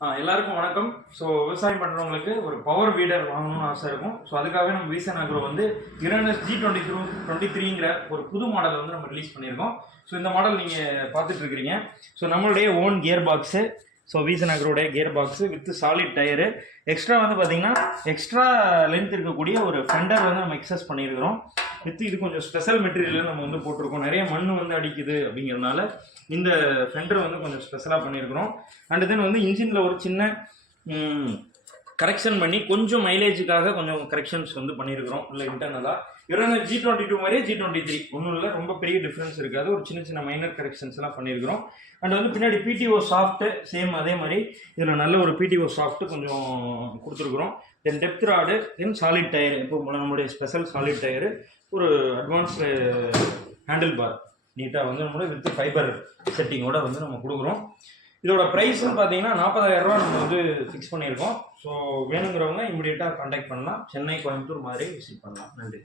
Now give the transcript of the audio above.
எல்லாருக்கும் வணக்கம். ஸோ விவசாயம் பண்ணுறவங்களுக்கு ஒரு பவர் வீடர் வாங்கணும்னு ஆசை இருக்கும். ஸோ அதுக்காகவே நம்ம வீசன் அக்ரோ வந்து இரண்டு ஜி டுவெண்ட்டி த்ரூ டுவெண்ட்டி த்ரீங்கிற ஒரு புது மாடல் வந்து நம்ம ரிலீஸ் பண்ணியிருக்கோம். ஸோ இந்த மாடல் நீங்கள் பார்த்துட்டு இருக்கிறீங்க ஸோ நம்மளுடைய ஓன் கியர் பாக்ஸு ஸோ வீசன் அக்ரோடைய gearbox with solid tyre extra வந்து பார்த்தீங்கன்னா எக்ஸ்ட்ரா லென்த் இருக்கக்கூடிய ஒரு ஃபெண்டர் வந்து நம்ம எக்ஸஸ் பண்ணியிருக்கிறோம். வித்து இது கொஞ்சம் ஸ்பெஷல் மெட்டீரியல் நம்ம வந்து போட்டிருக்கோம். நிறைய மண் வந்து அடிக்குது அப்படிங்கிறதுனால இந்த ஃபெண்டர் வந்து கொஞ்சம் ஸ்பெஷலாக பண்ணியிருக்கிறோம். அண்ட் தென் வந்து இன்ஜினில் ஒரு சின்ன கரெக்ஷன் பண்ணி கொஞ்சம் மைலேஜுக்காக கொஞ்சம் கரெக்ஷன்ஸ் வந்து பண்ணியிருக்கிறோம் இல்லை இன்டர்னலாக இரண்டு ஜி டுவெண்ட்டி டூ மாதிரியே ஜி டுவெண்ட்டி த்ரீ ஒன்றும் இல்லை ரொம்ப பெரிய டிஃப்ரென்ஸ் இருக்காது. ஒரு சின்ன சின்ன மைனர் கரெக்ஷன்ஸ் எல்லாம் பண்ணியிருக்கிறோம் அண்ட் வந்து பின்னாடி பிடிஓ சாஃப்ட்டு சேம் அதே மாதிரி. இதில் நல்ல ஒரு பிடிஓ சாஃப்ட்டு கொஞ்சம் கொடுத்துருக்குறோம். Then depth rod then solid tyre இப்போ நம்மளுடைய ஸ்பெஷல் சாலிட் டயரு ஒரு அட்வான்ஸ்டு ஹேண்டில் பார் நீட்டாக வந்து நம்மளோட வித் ஃபைபர் செட்டிங்கோட வந்து நம்ம கொடுக்குறோம். இதோட ப்ரைஸ்னு பார்த்தீங்கன்னா நாற்பதாயிரம் ரூபா நம்ம வந்து ஃபிக்ஸ் பண்ணியிருக்கோம். ஸோ வேணுங்கிறவங்க இமீடியட்டாக கான்டாக்ட் பண்ணலாம். சென்னை கோயம்புத்தூர் மாதிரி விசிட் பண்ணலாம். நன்றி.